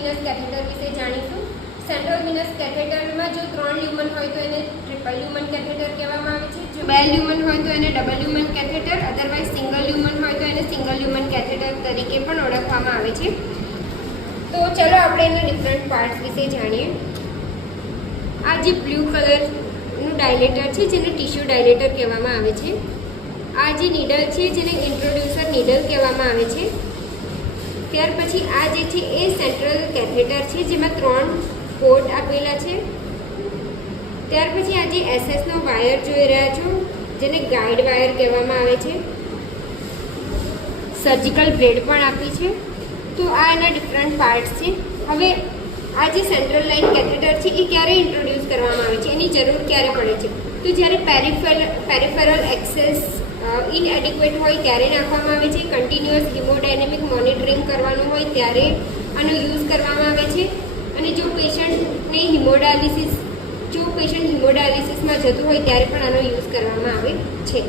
Venus catheter વિશે જાણીશું. Central Venus કેથેટરમાં જો 3 લ્યુમન હોય તો એને ટ્રિપલ લ્યુમન કેથેટર કહેવામાં આવે છે. જો 2 લ્યુમન હોય તો એને ડબલ લ્યુમન કેથેટર, અધરવાઇઝ સિંગલ લ્યુમન હોય તો એને સિંગલ લ્યુમન કેથેટર તરીકે પણ ઓળખવામાં આવે છે. તો ચલો આપણે એના ડિફરન્ટ પાર્ટ્સ વિશે જાણીએ. આ જે બ્લુ કલરનું ડાયલેટર છે જેને ટિશ્યુ ડાયલેટર કહેવામાં આવે છે. આ જે નીડલ છે જેને ઇન્ટ્રોડ્યુસર નીડલ કહેવામાં આવે છે. ત્યાર પછી આ જે છે એ સેન્ટ્રલ કેથેટર છે જેમાં 3 પોર્ટ આપેલા છે. ત્યાર પછી આ જે એસએસનો વાયર જોઈ રહ્યા છો જેને ગાઈડ વાયર કહેવામાં આવે છે. સર્જિકલ બ્લેડ પણ આપી છે. તો આ એના ડિફરન્ટ પાર્ટ્સ છે. હવે આ જે સેન્ટ્રલ લાઇન કેથેટર છે એ ક્યારે ઇન્ટ્રોડ્યુસ કરવામાં આવે છે, એની જરૂર ક્યારે પડે છે? તો જ્યારે પેરિફેરલ એક્સેસ ઇનએડિક્વેટ હોય ત્યારે નાખવામાં આવે છે. કન્ટિન્યુઅસ હિમોડાયનેમિક મોનિટરિંગ કરવાનું હોય ત્યારે આનો યુઝ કરવામાં આવે છે. અને જો પેશન્ટને હિમોડાયાલિસિસમાં જતું હોય ત્યારે પણ આનો યુઝ કરવામાં આવે છે.